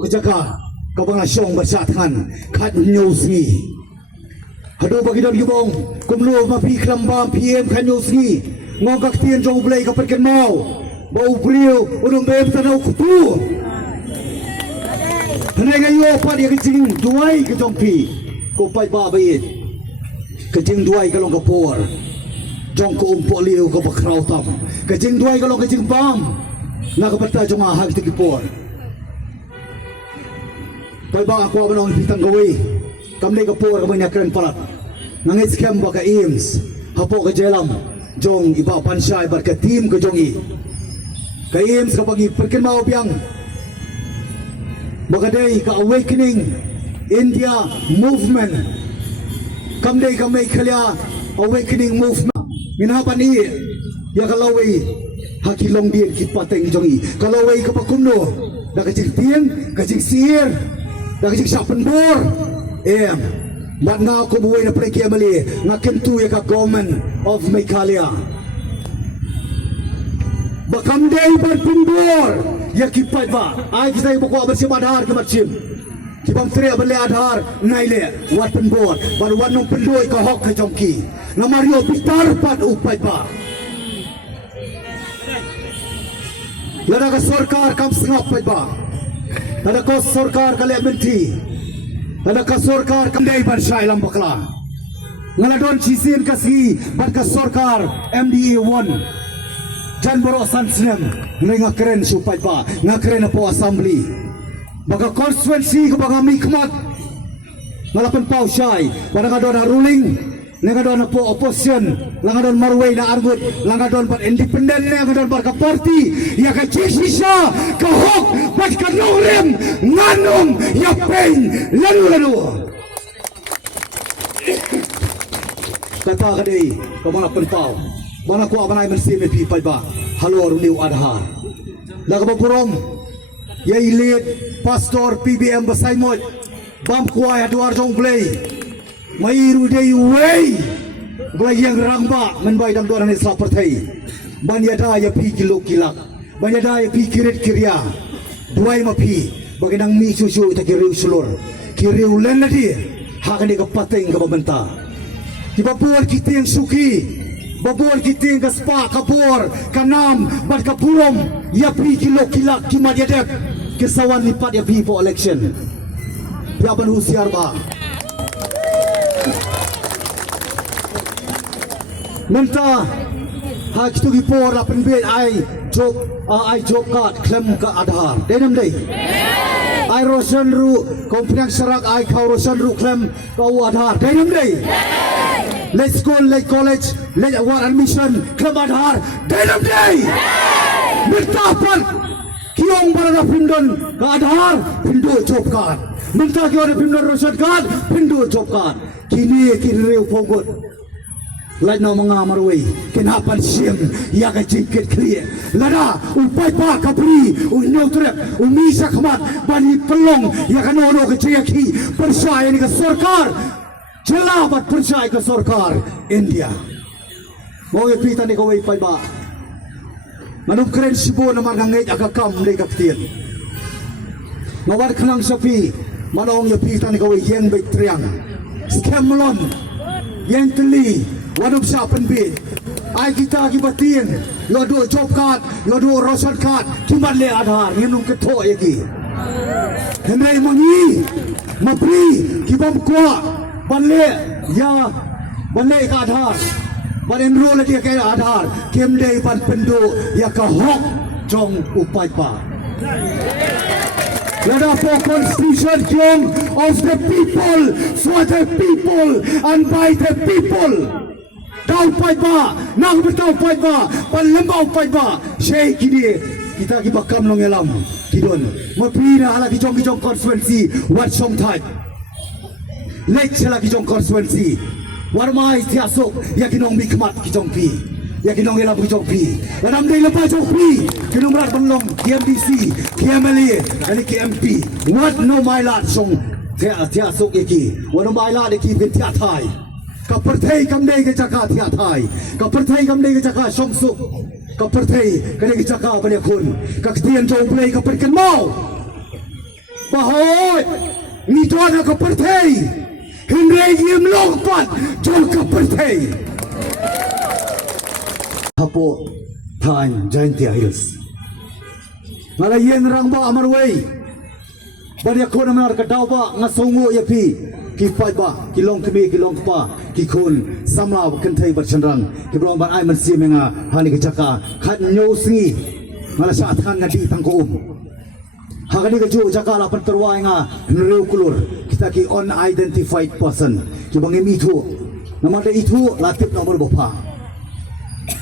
ke jaga kabang asyong bersatan kat nyusi hadu bagi don gibong kumlo mapi klamba PM kan nyusi ngogak tien jong blay ka perken mau bau brio unung bem tanau kutu hanai ngayo pa dia kecing duai ke jongpi ko pai ba bait kecing duai kalong kapor jong ko umpo liu ko bakrau tam kecing duai kalong kecing bam na kapata jong ahag tikipor pai ba ako abanong pitang gawi kamlay kapor kamay nakran parat nangit scam ba ka IMS hapo ka jelam jong iba pansay bar ka team ka jongi ka IMS kapag perken mau biang bagaday ka awakening India movement kamday kamay kalya awakening movement minapan ni ya kalaway hakilong din kipateng jongi kalaway kapag kumno nakajik tiang kajik sihir nakajik sapen bor mat nga ako buhay na preki amali nga kentu ya ka government of Meghalaya bakamday berpimbor ya kipat ba ay kita ibu ko bersih adhar ke macam kibang tere bele adhar naile wat penbor baru wanong pendoy ka hok ka jongki na Mario pitar pat upai ba lada ka sarkar kam sngap pai ba lada ko sarkar ka lementi lada ka sarkar kam dei bar shai lam bakla ngala don chisin kasi bar ka sarkar MDE 1 Jan boro sansnem nga keren supay pa nga keren po assembly baga constituency ko baga mikmat ngalapan pau syai pada kadon ruling nga don po opposition nga don marway na argut nga don par independent nga don par ka party ya ka chisisa ka hok pat ka lorem nganong ya pain lalu kata kadai ko mga penpau mana ko abanay mensi me pi pai ba halor niu adhar laga bapurom ye lead pastor PBM basai moy bam kuai adwar jong play mai ru dei wei blai yang rangba men bai dam doran isla perthai ban ya da ya pi kilo kilak ban ya da ya pi kirit kirya duai ma pi baginang mi susu ta kiriu sulur kiriu len ladi hakani ka pateng ka babenta di bapuar kita yang suki babor kiting kaspa kapor kanam bat kapurom ya pi kilo kilak kimat ya dep kesawan lipat ya pi for election ya ban usiar ba menta ha kitu gipor la penbet ai job card klem ka adhar denam dei ai rosan ru komplek sarak ai kau rosan ru klem ka adhar denam dei let's school, let college, let war admission, club adhar, dalam day. Mintapan kiong barang pindon ke adhar, pindu job card. Minta kiong pindon rosan card, pindu job card. Kini riu ponggot. Lai na mga marway, kinapan siyem, ya ka jingkit clear. Lada, upay pa kapri, unyautrep, umisa kamat, bani pelong, ya ka nono ke ciyaki, persaya ni ka sarkar. Jelabat percaya ke sarkar India. Mau pita ni kawai pai ba. Manum keren sibo na margangai agakam ni kaptian. Ngawar kanang sapi manong ya pita ni kawai yang baik triang. Scamlon yang teli wanum siapan bit. Ai kita kibatin lo do job card, lo do rosan card, cuma le adhar nginung ketok yaki. Henai mangi mapri kibam kuat. Bale ya bale ka adhar ban enroll dia ka adhar kemdei ban pendu ya ka hok jong upai pa lada for constitution jong of the people for the people and by the people tau pai pa nang betau pai pa ban lembau pai pa sei kini kita ki bakam long elam kidon mapina ala ki jong constituency what song type lecture lagi jong konstituensi warmai tiasuk yakinong mikmat kijong pi yakinong elam kijong pi dalam day lepas jong pi kinong rat banglong KMDC KMLA ani KMP what no mailat song tiasuk yaki wano mailat yaki pin tiatai ka perthai kamdei ke jaka tiatai ka perthai kamdei ke jaka songsuk ka perthai kane ke jaka bane kun ka ktian jong play ka perken mau bahoy ni tuan ke partai Henry Yim Longpat jol ke partai hapo than Jaintia Hills ngala yen rang ba amarway bari ko na mar ka daw ba nga songo ya pi ki pai ba ki long kemi ki long pa ki khun samla kan thai ba chanrang ki blong ban ai man si menga hani ka chaka khat nyo singi ngala sa athan ngadi tang ko hakani ka ju chaka la pan terwa nga nrew kulur kita ki unidentified person ki bangim itu namade itu latip nomor bopa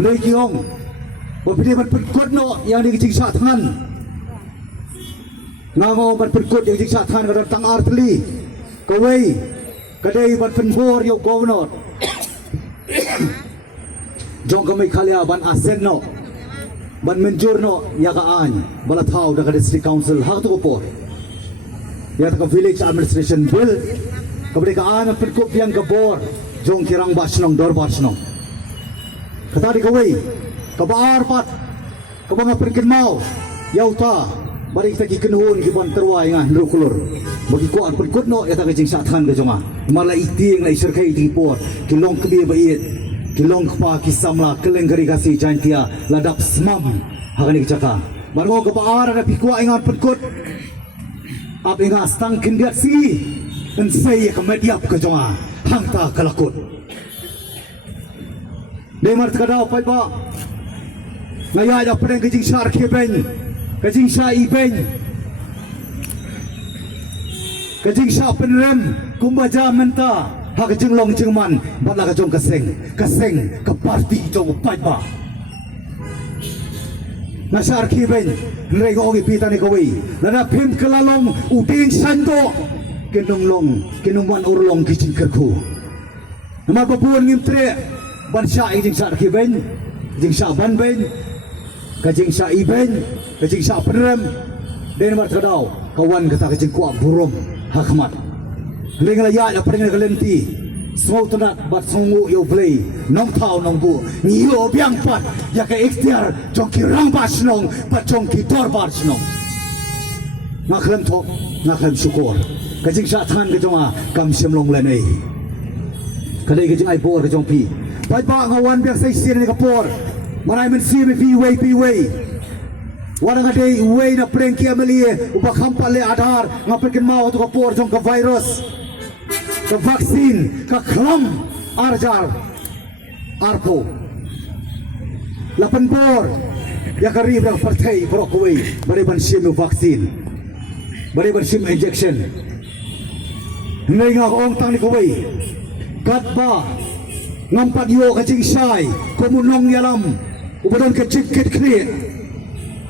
nrei ki ong bo pidi ban put no yang di jing sa than ngamo ban put yang jing sa than ka tang artli kawai kadai ban pen bor yo governor jong kami khalia ban asen no ban menjur no ya ka an bala thau da district council hak to por ya ka village administration bill kabri ka an pen ko piang ka bor jong kirang basnong dor basnong kata di kawai ka baar pat ka mga perkin mau yauta bari kita ki kenuhun ki ban terwai nga ndro kulur bagi ko an perkut no ya ta ka jing sa than ka jonga mala iting lai serkai ti por ki long kbi ba iet ki long pa ki samla keleng gari kasi Jaintia ladap smam hakani ki chaka bargo ka baar na pikwa ingat perkut ap inga stang kindiat si en sei ka mediap ka jonga hangta kalakut demar tkadau pai ba ngaya da pedeng ke jing sar kheben kajing sa ibeng kajing sa penrem kumbaja menta ha kajing long jing man bala ka jong kaseng ka party jong pai ba nasar khibeng rei go gi pita ni kowi lana phim kalalong uding sando kinong man urlong ki jing kerku nama babuan ngim tre ban sa jing sar khibeng jing sa ban ben kajing sa ibeng kajing sa penrem den mar tadau kawan kata kajing kuak burom hakmat lengala ya ya pernah kalenti smau tanat bat songu yo play nong thau nong bu ni yo biang pat ya ka ikhtiar jongki rang bas nong pat jongki dor bas nong ngaklem thok ngaklem syukur kajing sa than ka jonga kam sim long le nei kadai kajing ai bor ka jong pi pai ba ngawan biang sai sir ni ka por marai men si me pi way warang ade way na prengki amalie uba khampale adhar ngapekin mau to kapor jong ka virus ka vaksin ka khlam arjar arpo lapan bor ya karib dak partai brokwe bari ban sim vaksin bari ban sim injection ngai nga ong tang ni kawai kat ba ngampat yo ka jing sai komunong yalam ubadon ka chikit kri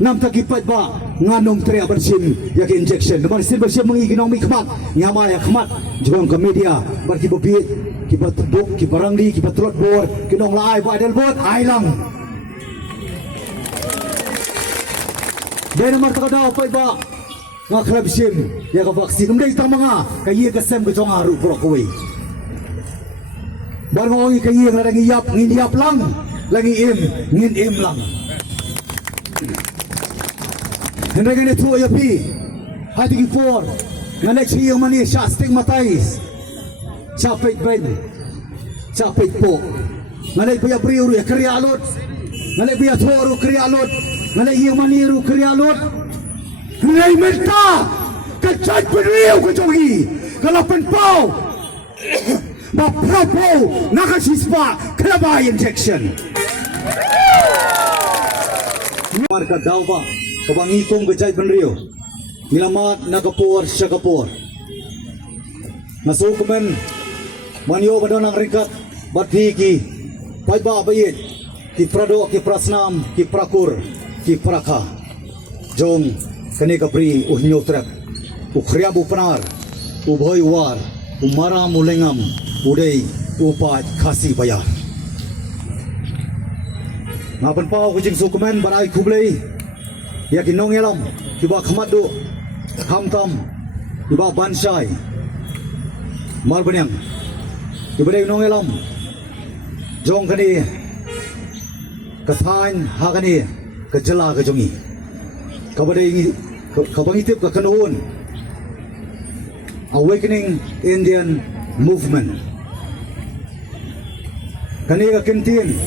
nam takipat ba nganong tre bersim ya ke injection nomor sil bersim mengi ginong mi khmat nyama ya khmat jong ke media bar ki bobit ki batbuk ki barangdi ki patrot bor ginong lai ba del bot ai lang den mar takada pai ba nga khlab sim ya ka vaksin umdai tamanga ka ye ka sem ka jong aru brokwe bar ngongi ka ye la ngi yap lang lagi ngin im lang Henry gani tu ya pi hati ki for ngane chi yang mani sha stigmatize cha pet ben cha pet po ngane puya priuru ya kriya lot ngane puya thoru kriya lot ngane yang mani ru kriya lot ngai menta ka chat priu ko jogi kalau pen pau ba propo nakasispa klaba injection marka dawa kabangi kong gajay penrio nilamat nakapor syakapor nasukumen manyo badonang ringkat batiki paiba bayit ki prado ki prasnam ki prakur ki praka jong kani kapri uhnyo trap ukhriabu panar ubhoy war umara mulengam udai upat khasi bayar ngapan pau kucing sukumen barai kublei ya kinong yalam kiba khamadu hamtam kiba bansai mal banyang kiba dei nong yalam jong kani kathain hakani kajala ka jongi kabadei kabangi tip ka kanuhun Awakening Indian Movement. Kani ka kintin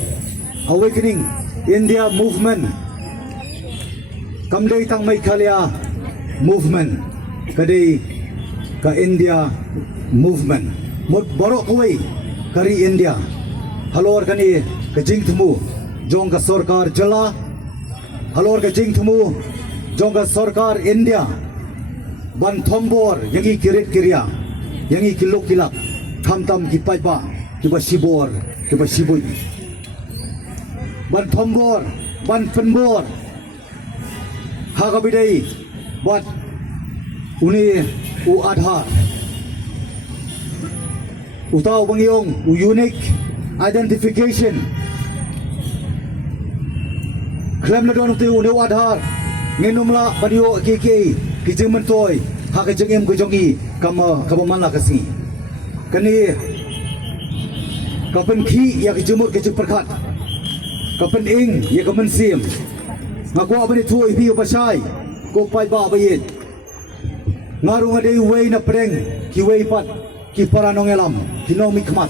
Awakening India Movement. Kamday tang Meghalaya Movement. Kadi ka India Movement. Mut borok kuwi kari India. Halor kani ka jingtmu jong ka sarkar jala. Halor ka jingtmu jong ka sarkar India. Ban thombor yangi kirit kirya. Yangi kilok kilak. Tam ki paipa kiba sibor kiba sibui. Ban thombor ban penbor. Hagabidai buat uni u Aadhaar utaw bangyong u unique identification klem na don tu uni u Aadhaar nginumla padio kiki kijeng mentoy hakajeng em kujongi kama kabamanla kasi kani kapen ki ya kijemut kijeng perkat kapen ing ya kamen sim ngaku abani tuoi bi pasai ko pai ba bayit ngaru ngade wei na preng ki wei pat ki paranong elam ki nomi khmat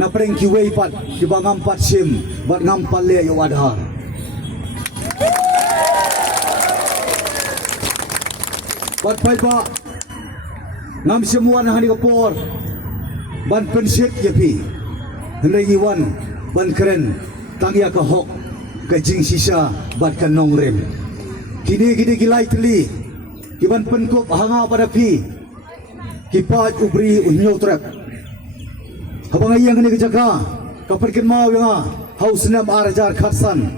na preng ki wei pat ki bangam pat sim bat ngam palle yo Aadhaar bat pai ba ngam semuan hani kapor ban pensik yapi henai wan ban keren tangya ka hok ka jing sisa bat ka nong rem kini gilai teli kiban penkop hanga pada pi kipat ubri unyo trap habang ayang ni kejaga kaperkin mau yang haus nam arajar khatsan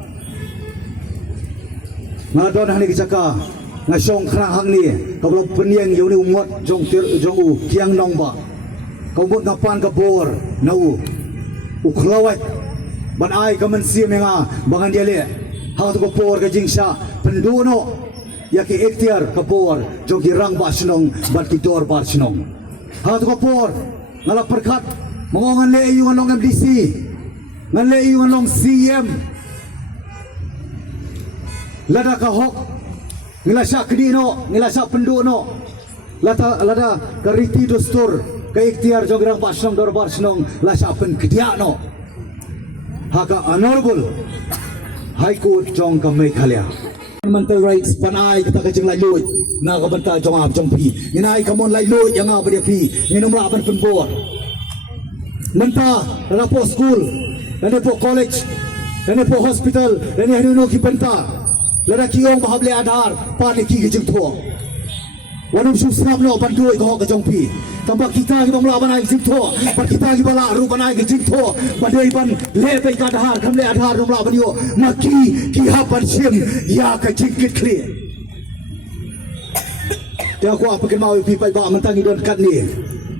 ngadon hani kejaga ngasong khrang hang ni kablo peniang yoni umot jong u kiang nong ba kaumut ngapan ka bor nau ukhlawat ban ai kamen sim yang bangan dia le ha tu ko por ka jingsa penduno yaki ikhtiar kapor jogi rang ba sinong bat ki dor bar sinong ha tu kapor ngala perkat mongongan le yu ngalong MDC ngan le yu ngalong CM lada ka hok ngila syak kedino ngila syak penduno lada kariti dustur ka ikhtiar jogi rang ba sinong dor bar sinong la syak pen kediano haka honorable High Court jong ka Meghalaya mental rights panai kita kecing lai lui na ka banta jong ap jong pi nginai kamon lai lui yang apa dia pi nginum la ban penbor menta la po school dan po college dan po hospital dan ni no ki banta la ki ong bahable Aadhaar pa ni ki jing tho wanum su snap no ban doi ko ka jong pi tambah kita ki bang la banai jing tho par kita ki bala ru banai ki jing tho badai ban le pe ka Aadhaar kam le Aadhaar rum la ban yo maki ki ha pan sim ya ka jing kit clear dia ko apa ke mau pi pai ba mentangi don kat ni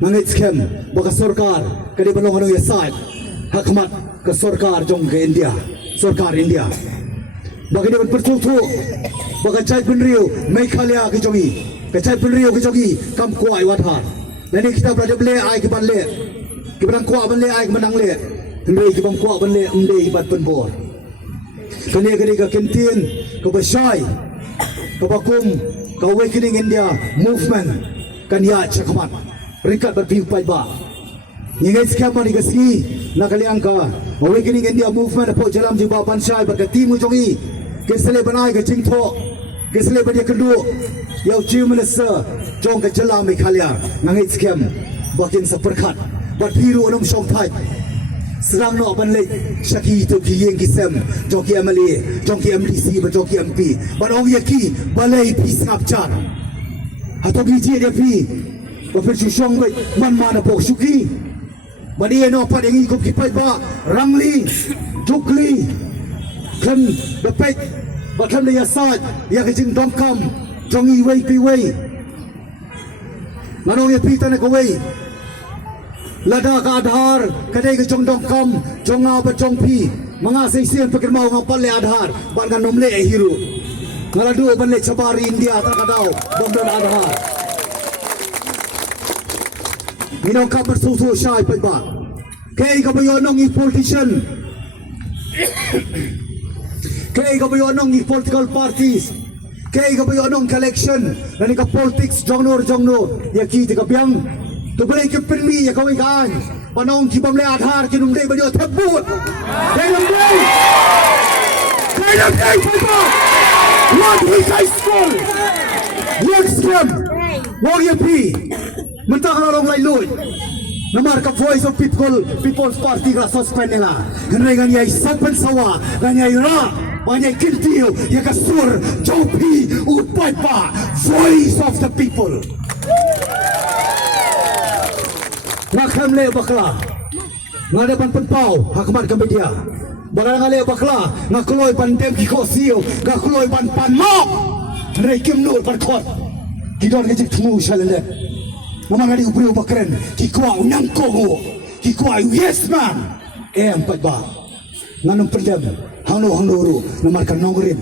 mangai scam baka sarkar ka de balong ano ya side hakmat ka sarkar jong ke India sarkar India bagi dia berpercu baka chai penriu Meghalaya ki jongi ka chai penriu ki jongi kam kuai Aadhaar dan kita berada beli ai ke ban le ke ban kuat ban le ai ke menang le ndei ke ban kuat ban le ndei bat penbor kani kani ka kentin ka basai ka bakum ka Awakening India Movement kan ya chakmat ringkat berpiu pai ba ningai skema ni kasi na kaliang ka Awakening India Movement po jalam jiba bansai berkati mu jongi kesele banai ke jingtho kesele badia kendu yau chief minister jong ka jala Meghalaya ngangai scam bakin seperkat bat biru onum song thai serang no ban le shaki to ki yeng ki sem jong ki MLA jong ki MDC ba jong ki MP ban ong yaki balai pi sap chan atau bi je dia pi ba fer chu shong ba man mana pok suki ban ye no pa ding ko ki pai ba rangli jukli klem ba pek ba klem le ya sa ya ki jing dong kam jong i wei pi wei manong ye pi tan ko wei lada ka Aadhaar kadai ke jong dong kam jong a ba jong pi manga sei sian pakir mau ngapal le Aadhaar ban kan nomle e hiru ngaladu ban le chabari India ta kadau bom don Aadhaar minong ka ber su shai pai ba kai ka bayo nong i politician kai ka bayo nong i political parties Kaya ka ba yung collection na ni ka politics jongno ya kita ka biyang kebalay ka permi ya kaway kaan panong kibam le adhar kinum day ba yo tebut kaya papa what we guys school what scam what you be mentah orang lain loy namar ka voice of people's party ka suspend nila ganyan yay sapan sawa ganyan ra banyak kintil ya kasur jopi upai pa voice of the people nakam le bakla ngadapan penpau hakmat ke media bakal ngale bakla ngakloi pan dem ki kosio ngakloi pan mok rekim nur pan khot kidon ke jitmu shalale nama ngadi ubri ubakren ki kwa unangko ki kwa yes man empat ba nganum pendem hangno ru namarkan nongrim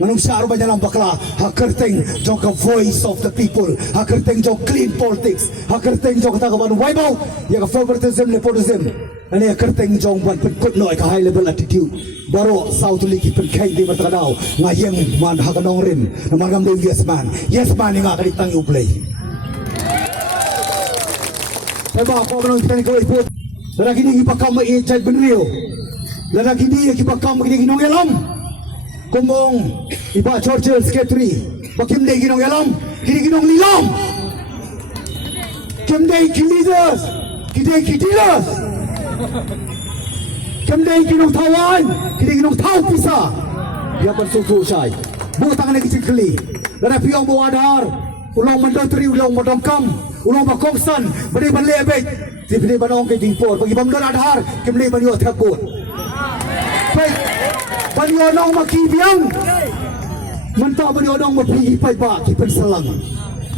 manum saru banyak bakla hakerteng jong ka voice of the people hakerteng jong clean politics hakerteng jong kata kaban waibau ya ka favoritism nepotism ani hakerteng jong ban pekut noi ka high level attitude baro south liki pen kai di matadau ngayeng man hakanongrim namarkam do yes man nga ka ditang uplay Eba ko menong kita ko iput lagi ni ipakam e chai benrio lagi ni ipakam ni ginong yalam kumbong iba Churchill secretary bakim de ginong yalam ginong lilam kim de leaders kidilas kim de ginong tawan ginong tau pisa dia bersusu sai butang ni kicikli lada piong bawadar ulang mandotri ulang madamkam ulang bakongsan beri banle abet sipni banong ke dingpor bagi bamdon adhar kemle banyo thakut baik banyo nong makibiang mentah banyo nong mapi pai ba ki pensalang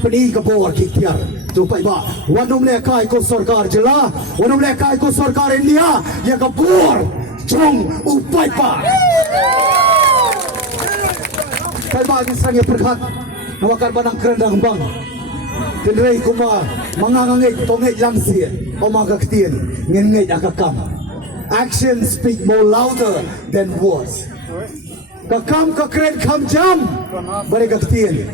peni kabor ki tiar tu pai ba wanum le kai ko sarkar jela wanum le kai ko sarkar India ya kabor jong upai pa pai ba ni sange perkhat nawakar banang kerendang bang Tenrei kuma mangangangit tongit langsi omaga ketien ngengit akakam. Actions speak more louder than words. Kakam kakren kam jam mereka ketien.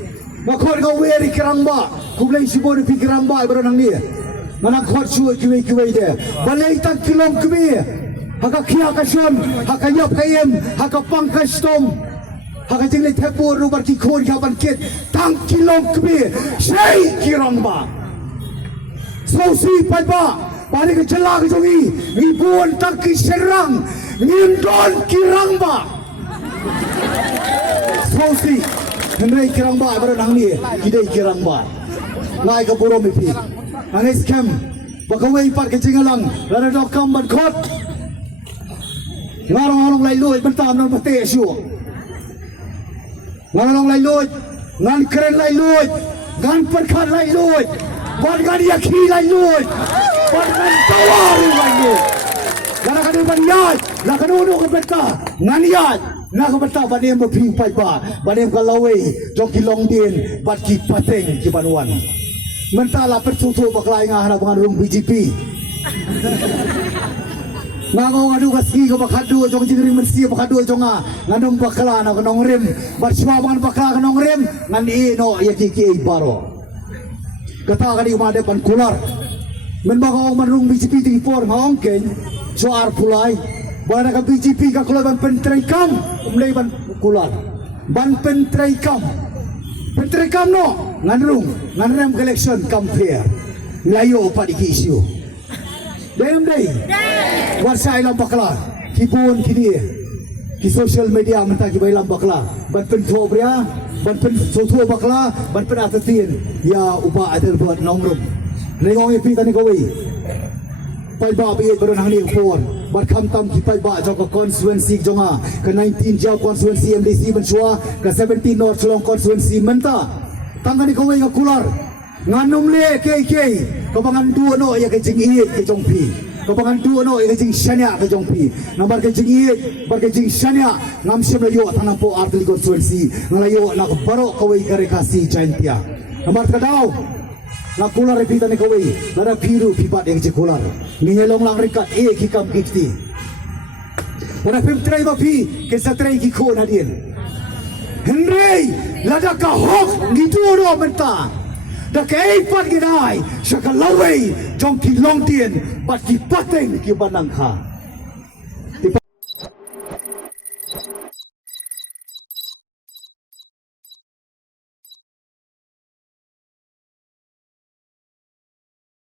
Makor kau weri keramba kumleng sibori pi keramba berenang dia. Mana kau cuy kiwi dia. Balai tak kilom kumi. Haka kia kasion haka yap kayem haka pangkas tom. Haka jengli tepur rubar ki khon kapan kit tang kilom kumi sei kiramba sosi pada pani ke jela ke jongi ribuan tak ki serang ngindon kiramba sosi hendai kiramba berenang ni kidai kiramba ngai ke burom ipi angis kem bakawai par ke jingalang lada dokam ban khot ngarong lai lui bentam non mate syu ngalong lai luit, ngan keren lai luit, ngan perkat lai luit, ngan yaki lai luit, ngan tawaru lai luit. Ngan akan banyat, ngan unu kebeta, ngan yat, ngan kebeta banem berpiu pai banem kalawai, jong kilong din, bat ki pateng ki banuan. Mentala pertutu baklai ngah na bangun BJP. Ngangong adu kaski ke bakadu jong jingring mensi bakadu jonga ngandom bakala na kanong rem barsimaman bakala kanong rem ngan ino ya kiki baro kata kali umade pan kular men bagong manung BJP ting por ngong ken soar pulai bana ka BJP ka kular ban pentrekam umlay ban kular ban pentrekam no nganrem election compare layo pa di issue Dayam day, warsa ilam bakla, kibun kini, ki social media mentah kibai ilam bakla, ban pen thua bria, ban pen thua bakla, ban pen atatin, ya upa atel buat nongrum, nengong ipi tani kawi, pai ba bi berenang ni upon, ban kam tam kipai ba jok constituency jonga, ke 19 jauh constituency MDC bensua, ke 17 North Long constituency mentah, tangani kawi ngakular. Nganum le KK kabangan dua no ya kecing iit ke jongpi kabangan dua no ya kecing shania ke jongpi nambar kecing iit bar kecing shania ngam sim layo tanam po artli konstituensi ngalayo nak barok kawai karekasi chantia nambar kadau nakula repita ni kawai lada piru pipat yang cekular ngingelong lang rikat kikam kikti wana pim tray ba pi ke sa tray ki ko nadien Henry lada ka hok ngiduro menta. Da kay pat gidai sa kalaway jong ki long tien pat ki pateng ki banang kha.